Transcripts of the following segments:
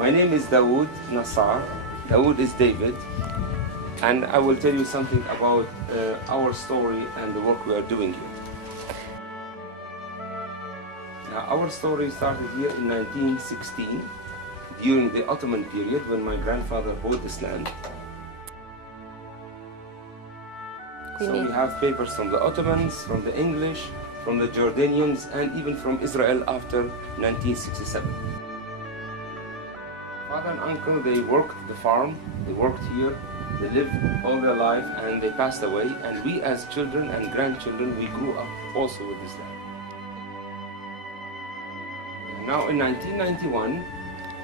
My name is Daoud Nassar. Daoud is David. And I will tell you something about our story and the work we are doing here. Now, our story started here in 1916, during the Ottoman period, when my grandfather bought this land. So we have papers from the Ottomans, from the English, from the Jordanians, and even from Israel after 1967. Father and uncle, they worked the farm, they worked here, they lived all their life, and they passed away. And we as children and grandchildren, we grew up also with this land. And now in 1991,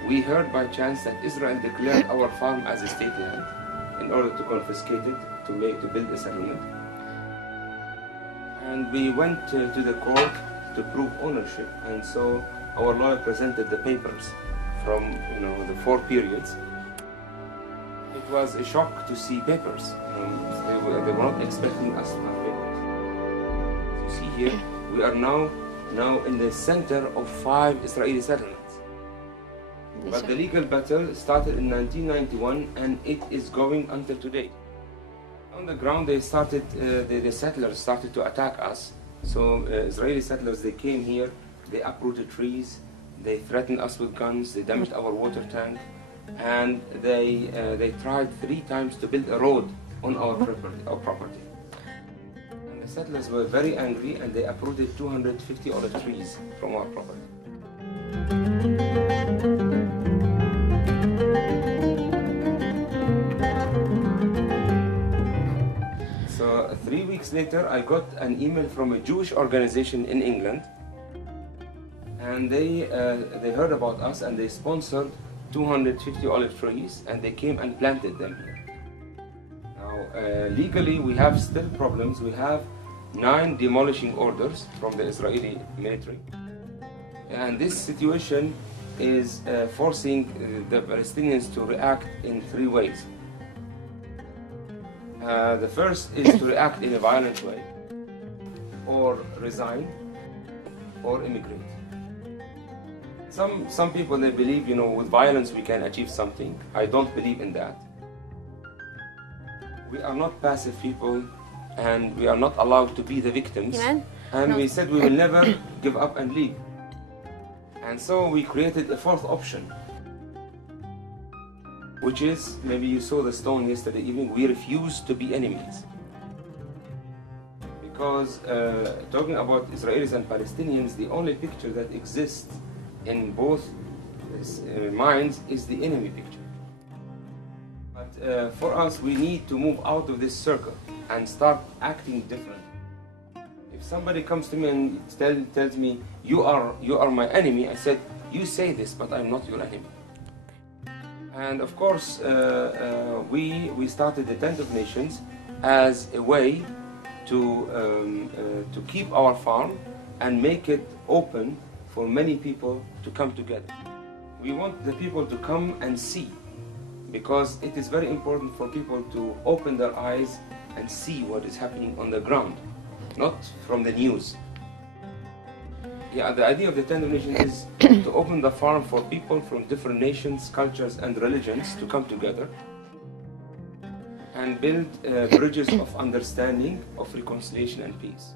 we heard by chance that Israel declared our farm as a state land in order to confiscate it, to build a settlement. And we went to the court to prove ownership, and so our lawyer presented the papers from the 4 periods. It was a shock to see papers. They were not expecting us to have papers. As you see here, we are now in the center of 5 Israeli settlements. But the legal battle started in 1991, and it is going until today. On the ground, the settlers started to attack us. So Israeli settlers, they came here, they uprooted trees, they threatened us with guns, they damaged our water tank, and they tried 3 times to build a road on our property. And the settlers were very angry, and they uprooted 250 olive trees from our property. So 3 weeks later, I got an email from a Jewish organization in England, and they heard about us, and they sponsored 250 olive trees, and they came and planted them here. Now, legally, we have still problems. We have 9 demolishing orders from the Israeli military, and this situation is forcing the Palestinians to react in 3 ways. The first is to react in a violent way, or resign, or immigrate. Some people, they believe, with violence we can achieve something. I don't believe in that. We are not passive people, and we are not allowed to be the victims. And we said we will never give up and leave. And so we created a 4th option, which is, maybe you saw the stone yesterday evening, we refuse to be enemies. Because talking about Israelis and Palestinians, the only picture that exists in both minds is the enemy picture. But for us, we need to move out of this circle and start acting different. If somebody comes to me and tells me, you are my enemy, I said, you say this, but I'm not your enemy. And of course, we started the Tent of Nations as a way to keep our farm and make it open for many people to come together. We want the people to come and see, because it is very important for people to open their eyes and see what is happening on the ground, not from the news. Yeah, the idea of the Tent of Nations is to open the farm for people from different nations, cultures, and religions to come together and build bridges of understanding, of reconciliation and peace.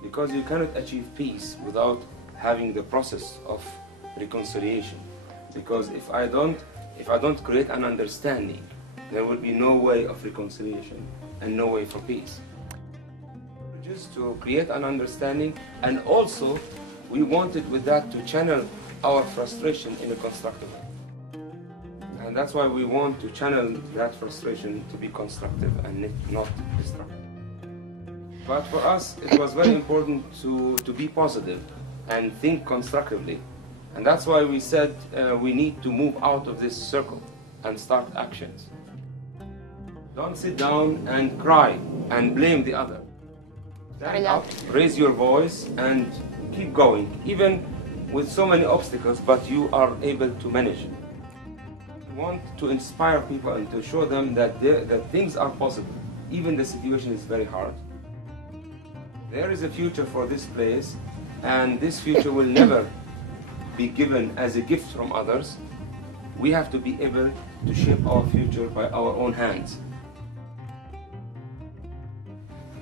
Because you cannot achieve peace without having the process of reconciliation. Because if I don't create an understanding, there will be no way of reconciliation and no way for peace. Just to create an understanding, and also we wanted with that to channel our frustration in a constructive way. And that's why we want to channel that frustration to be constructive and not destructive. But for us, it was very important to be positive and think constructively. And that's why we said we need to move out of this circle and start actions. Don't sit down and cry and blame the other. Stand up, raise your voice, and keep going, even with so many obstacles, but you are able to manage it. We want to inspire people and to show them that things are possible, even the situation is very hard. There is a future for this place, and this future will never be given as a gift from others, We have to be able to shape our future by our own hands.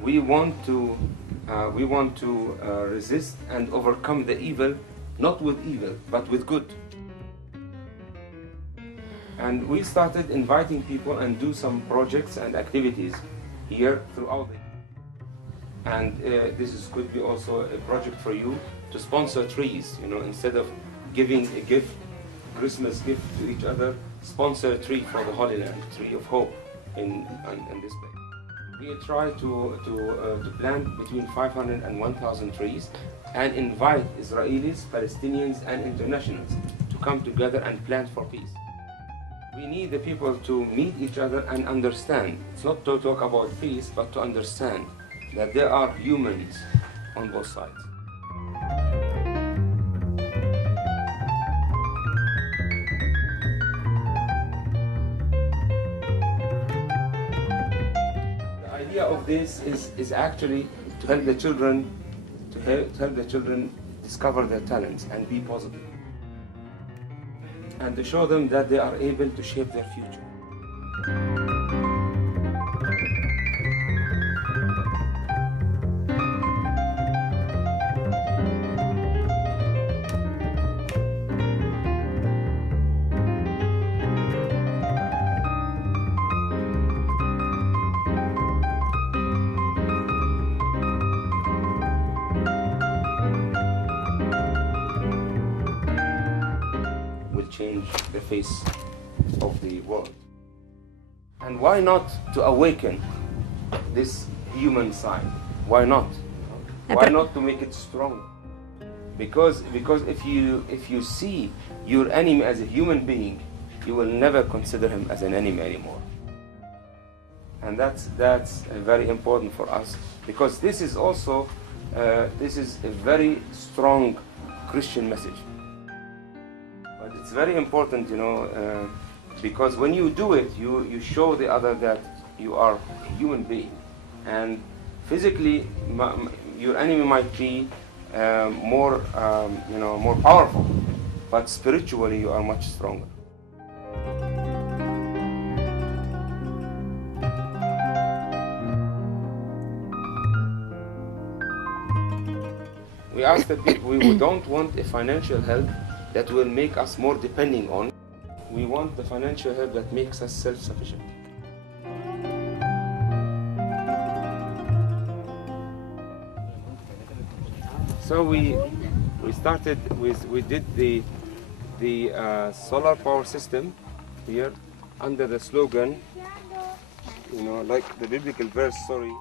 We want to resist and overcome the evil, not with evil, but with good. And we started inviting people and do some projects and activities here throughout the year. And this could be also a project for you to sponsor trees. You know, instead of giving a gift, Christmas gift to each other, sponsor a tree for the Holy Land, tree of hope in this place. We try to plant between 500 and 1,000 trees and invite Israelis, Palestinians and internationals to come together and plant for peace. We need the people to meet each other and understand. It's not to talk about peace, but to understand that there are humans on both sides. The idea of this is actually to help the children discover their talents and be positive, and to show them that they are able to shape their future. Change the face of the world. And why not to awaken this human side? Why not? Why not to make it strong? Because if you see your enemy as a human being, you will never consider him as an enemy anymore. And that's very important for us, because this is also this is a very strong Christian message. But it's very important, you know, because when you do it, you show the other that you are a human being, and physically your enemy might be more powerful, but spiritually you are much stronger. We ask that we don't want a financial help that will make us more depending on. We want the financial help that makes us self-sufficient. So we did the solar power system here under the slogan, you know, like the biblical verse, sorry.